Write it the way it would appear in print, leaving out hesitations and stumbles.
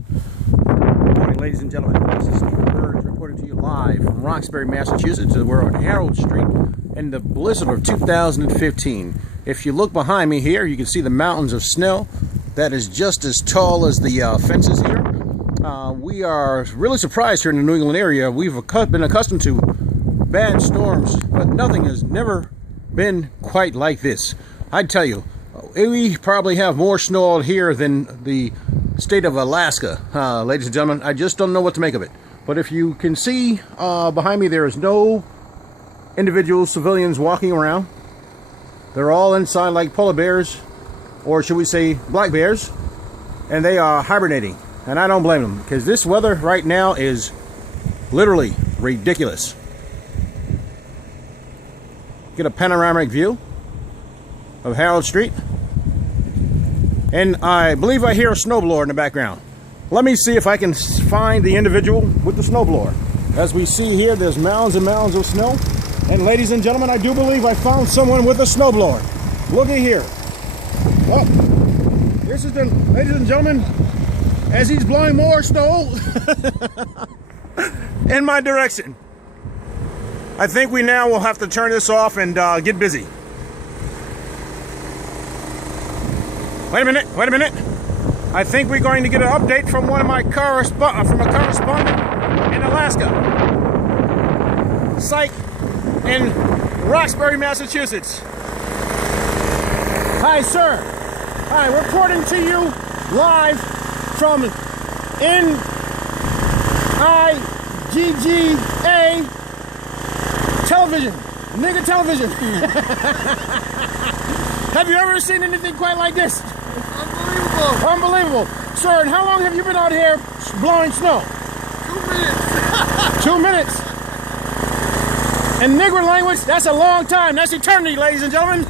Good morning, ladies and gentlemen. This is Steve Bird reporting to you live from Roxbury, Massachusetts. We're on Harold Street in the blizzard of 2015. If you look behind me here, you can see the mountains of snow that is just as tall as the fences here. We are really surprised here in the New England area. We've been accustomed to bad storms, but nothing has never been quite like this. I'd tell you, we probably have more snow out here than the state of Alaska, ladies and gentlemen. I just don't know what to make of it. But if you can see behind me, there is no individual civilians walking around. They're all inside like polar bears, or should we say black bears, and they are hibernating. And I don't blame them, because this weather right now is literally ridiculous. Get a panoramic view of Harold Street. And I believe I hear a snowblower in the background. Let me see if I can find the individual with the snowblower. As we see here, there's mounds and mounds of snow. And ladies and gentlemen, I do believe I found someone with a snowblower. Look at here. Oh, this is the, ladies and gentlemen, as he's blowing more snow in my direction. I think we now will have to turn this off and get busy. Wait a minute. I think we're going to get an update from one of my correspondent in Alaska. Psych, in Roxbury, Massachusetts. Hi, sir. Hi, reporting to you live from NIGGA television. Nigga television. Have you ever seen anything quite like this? Unbelievable. Unbelievable. Sir, and how long have you been out here blowing snow? 2 minutes. 2 minutes. In Negro language, that's a long time. That's eternity, ladies and gentlemen.